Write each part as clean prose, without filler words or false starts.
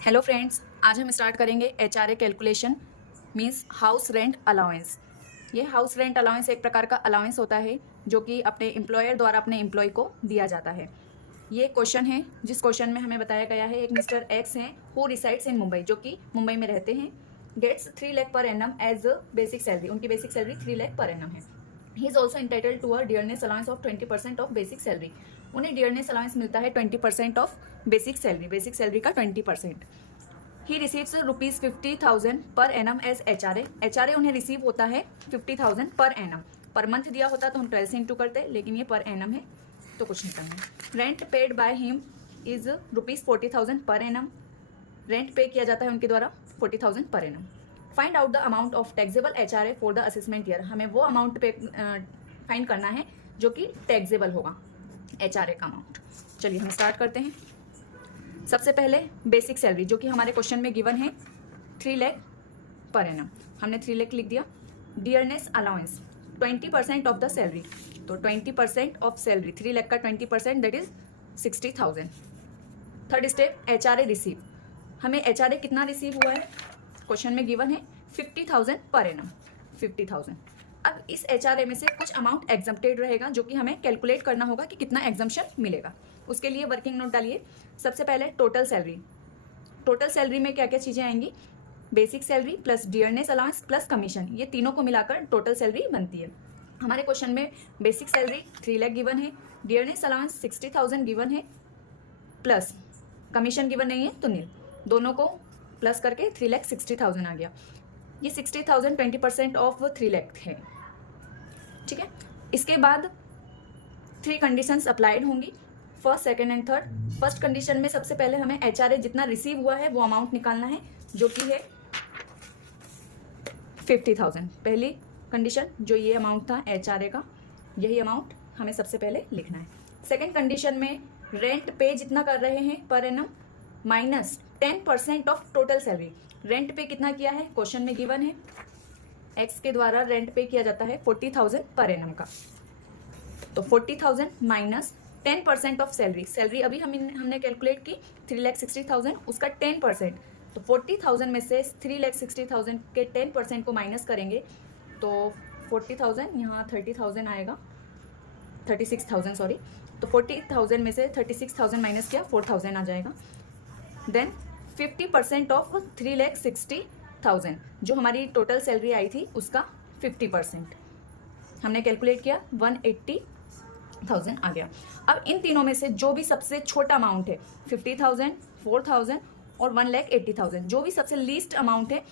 Hello friends, आज हम start करेंगे HRA calculation means house rent allowance. ये हाउस रेंट अलाउंस एक प्रकार का अलाउंस होता है जो कि अपने एम्प्लॉयर द्वारा अपने एम्प्लॉय को दिया जाता है। ये क्वेश्चन है जिस क्वेश्चन में हमें बताया गया है एक मिस्टर एक्स हैं हु रिसाइड्स इन मुंबई, जो कि मुंबई में रहते हैं, gets 3 lakh per annum as basic salary. उनकी basic salary 3 lakh per annum है। He is also entitled to a dearness allowance of 20% of basic salary. उन्हें डियरनेस अलाउंस मिलता है 20% ऑफ बेसिक सैलरी का 20%। ही receives ₹50,000 per annum as HRA. HRA उन्हें receive होता है 50,000 per annum. Per month दिया होता तो हम 12 से इंटू करते, लेकिन ये पर एनम है तो कुछ नहीं करना। Rent paid by him is ₹40,000 per annum. Rent पे किया जाता है उनके द्वारा 40,000 per annum. Find out the amount of taxable HRA for the assessment year. हमें वो अमाउंट पे फाइंड करना है जो कि टैक्सेबल होगा एचआरए का अमाउंट। चलिए हम स्टार्ट करते हैं। सबसे पहले बेसिक सैलरी जो कि हमारे क्वेश्चन में गिवन है 3 लाख पर एनम। हमने 3 लाख लिख दिया। Dearness allowance 20% of the salary, तो 20% ऑफ सैलरी 3 लाख का 20% that is 60,000। Third step HRA receive. हमें एचआरए कितना रिसीव हुआ है क्वेश्चन में गिवन है 50,000 पर एनम, 50,000। अब इस एचआरए में से कुछ अमाउंट एग्जम्प्टेड रहेगा जो कि हमें कैलकुलेट करना होगा कि कितना एग्जम्पशन मिलेगा। उसके लिए वर्किंग नोट डालिए। सबसे पहले टोटल सैलरी। टोटल सैलरी में क्या क्या चीज़ें आएंगी? Basic salary plus dearness allowance plus commission, ये तीनों को मिलाकर टोटल सैलरी बनती है। हमारे क्वेश्चन में बेसिक सैलरी 3 लाख गिवन है, डियरनेस अलाउंस 60,000 गिवन है, प्लस कमीशन गिवन नहीं है तो नील। दोनों को प्लस करके 3,60,000 आ गया। ये 60,000 20% ऑफ 3 लाख है, ठीक है। इसके बाद 3 कंडीशंस अप्लाइड होंगी, first second and third. First condition में सबसे पहले हमें एचआरए जितना रिसीव हुआ है वो अमाउंट निकालना है जो कि है 50,000। पहली कंडीशन जो ये अमाउंट था एचआरए का, यही अमाउंट हमें सबसे पहले लिखना है। सेकेंड कंडीशन में रेंट पे जितना कर रहे हैं per annum minus 10% of total salary. Rent पे कितना किया है क्वेश्चन में गिवन है, एक्स के द्वारा रेंट पे किया जाता है 40,000 पर एनम का, तो 40,000 माइनस 10% ऑफ सैलरी। सैलरी अभी हमने कैलकुलेट की 3,60,000, उसका 10%, तो 40,000 में से 3,60,000 के 10% को माइनस करेंगे तो 40,000, यहाँ 30,000 आएगा, 36,000 सॉरी। तो 40,000 में से 36,000 माइनस किया 4,000 आ जाएगा। देन 50% ऑफ 3,60,000 जो हमारी टोटल सैलरी आई थी उसका 50% हमने कैलकुलेट किया 180,000 आ गया। अब इन तीनों में से जो भी सबसे छोटा अमाउंट है 50,000, 4,000 और 1,80,000, जो भी सबसे लीस्ट अमाउंट है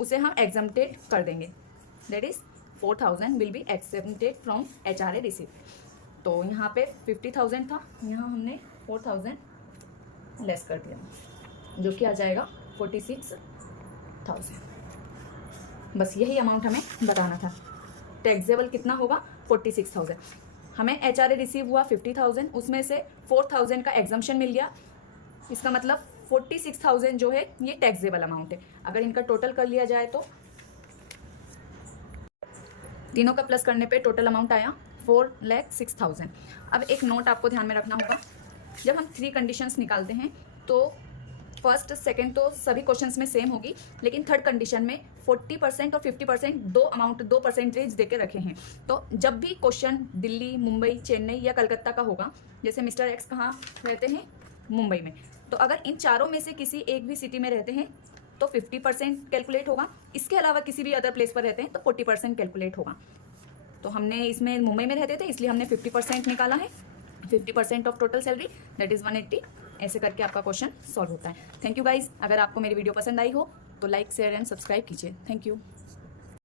उसे हम एग्जम्प्टेड कर देंगे, that is 4,000 will be accepted from HRA receipt. तो यहाँ पे 50,000 था, यहाँ हमने 4,000 लेस कर दिया जो कि आ जाएगा 46,000। बस यही अमाउंट हमें बताना था। टैक्सेबल कितना होगा 46,000। हमें एचआरए रिसीव हुआ 50,000, उसमें से 4,000 का एग्जम्पशन मिल गया। इसका मतलब 46,000 जो है ये टैक्सेबल अमाउंट है। अगर इनका टोटल कर लिया जाए तो तीनों का प्लस करने पे टोटल अमाउंट आया 4,06,000। अब एक नोट आपको ध्यान में रखना होगा, जब हम 3 कंडीशंस निकालते हैं तो फर्स्ट सेकंड तो सभी क्वेश्चंस में सेम होगी, लेकिन थर्ड कंडीशन में 40% और 50% दो अमाउंट 2% देके रखे हैं। तो जब भी क्वेश्चन दिल्ली, मुंबई, चेन्नई या कलकत्ता का होगा, जैसे मिस्टर एक्स कहाँ रहते हैं मुंबई में, तो अगर इन चारों में से किसी एक भी सिटी में रहते हैं तो 50% कैलकुलेट होगा। इसके अलावा किसी भी अदर प्लेस पर रहते हैं तो 40% कैलकुलेट होगा। तो हमने इसमें मुंबई में रहते थे इसलिए हमने 50% निकाला है, 50% of total salary that is 180। ऐसे करके आपका क्वेश्चन सॉल्व होता है। Thank you guys. अगर आपको मेरी वीडियो पसंद आई हो तो लाइक, शेयर एंड सब्सक्राइब कीजिए। Thank you.